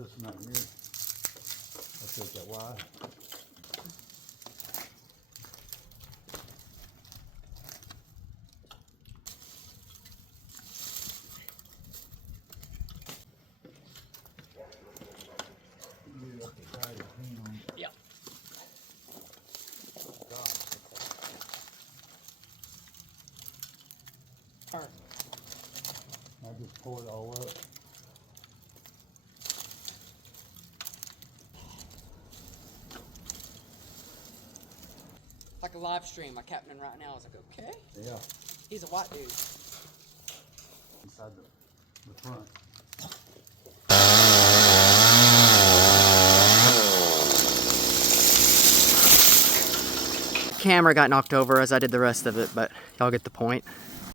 this one out here. I'll take that wire. Yeah. Turn. I just pour it all up. Like a live stream. My captain right now is like, okay. Yeah, He's a white dude. inside the front. Camera got knocked over as I did the rest of it, but y'all get the point.